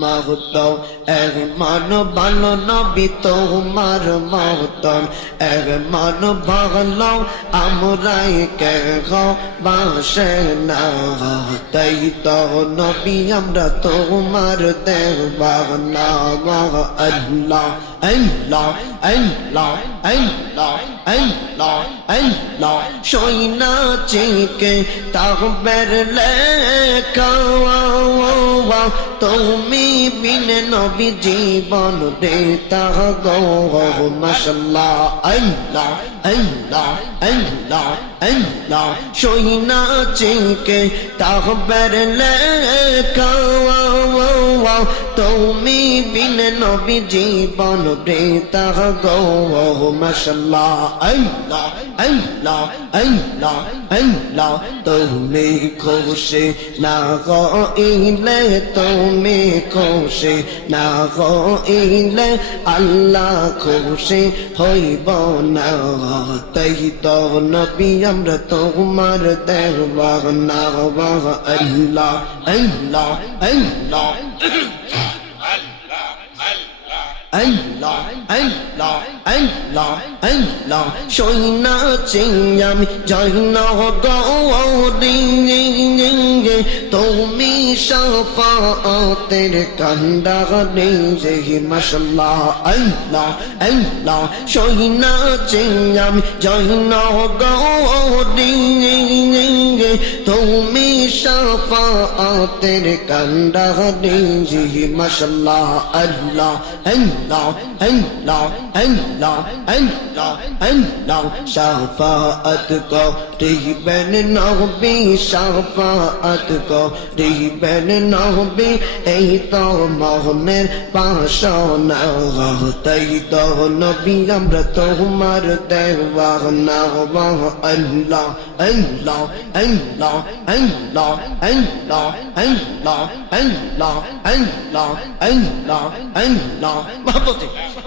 মহতম, এক মান ভালো নবী তোমার মাহতম, এক মান ভালো আমরাই কে বাসে না। তাই তো নবী, আমরা তোমার দেওয়ার নাম আল্লাহ আল্লাহ এই লা এই লা এই লা এই লা সৈনা চিকে তাহবের লেখা তুমি বিন নবী জীবন দে তাহ গো মাশাল্লাহ এই লা আল্লাহ আল্লাহ আল্লাহ সইনা চিকে তাহবের লেখা তুমি বিনে নবী জীবন দেতা গো মাশাল্লাহ আল্লাহ আল্লাহ আল্লাহ আল্লাহ তুমি খুশি না গইলে তুমি খুশি না গইলে আল্লাহ খুশি হইব না তাই তো নবী, আমরা তোমার দেওয়া না আল্লাহ আল্লাহ আল্লাহ। আল্লাহ আল্লাহ আল্লাহ। আল্লাহ সইনা চিয়ামি জৈন গৌরি, তুমি শাফাতের কান্দা নিজেই মশলা আল্লাহ আল্লাহ সৈনা চিয়াম জৈন গৌরে, তুমি শাফাতের কান্দা নিজেই মশলা আল্লাহ আল্লাহ আল্লাহ আল্লাহ আল্লাহ আল্লাহ শাফাত করিবেন নবী শাফাত করিবেন রিবেন নবী এই তো মোহনের পাশনা তাই তো নবী আমরা তোমার দেওয়ানা আল্লাহ আল্লাহ আল্লাহ আল্লাহ আল্লাহ আল্লাহ আল্লাহ আল্লাহ আল্লাহ আল্লাহ আল্লাহ আল্লাহ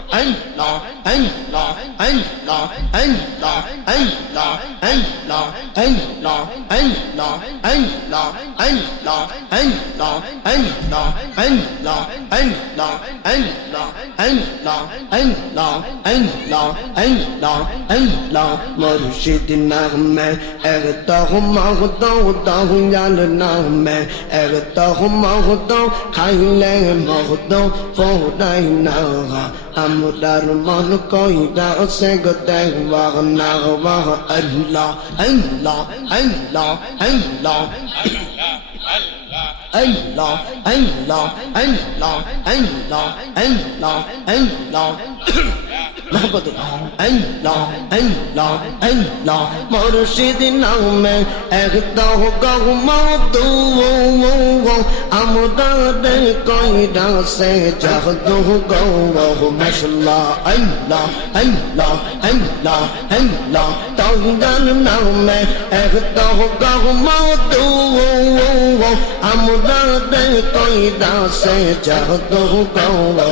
مرشد نغم اغتاهم اغتاهم اغتاهم يال نغم اغتاهم اغتاهم خيل مغتاهم فوضاي نغم মোদার মন কইরা সে গতে না বাহ আল্লাহ আল্লাহ আল্লাহ আল্লাহ Allah, Allah, Allah, Allah, Allah, Allah, Allah. محبت اللہ اللہ اللہ مرشد نام اگتا ہوگا مدو امداد کوئی نہ سے جہد ہوگا وہ مشلا اللہ اللہ اللہ اللہ تنگل نام اگتا ہوگا مدو امداد کوئی نہ سے جہد ہوگا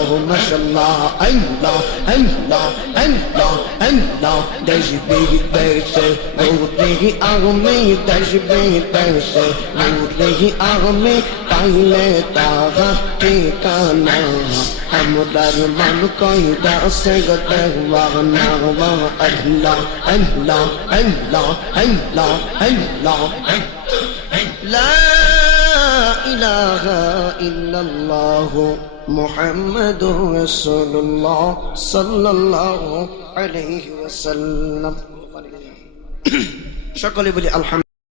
وہ مشلا اللہ اللہ law, and law, and law. They should be better say, Lord, lady, out me. They should be better say, Lord, lady, out me. Taile taha tikana. Hamdar man koi da se gata wagna wa ahla, ahla, ahla, ahla, ahla, ahla. إله إلا الله محمد رسول الله صلى الله عليه وسلم সকলে বলি আলহামদুলিল্লাহ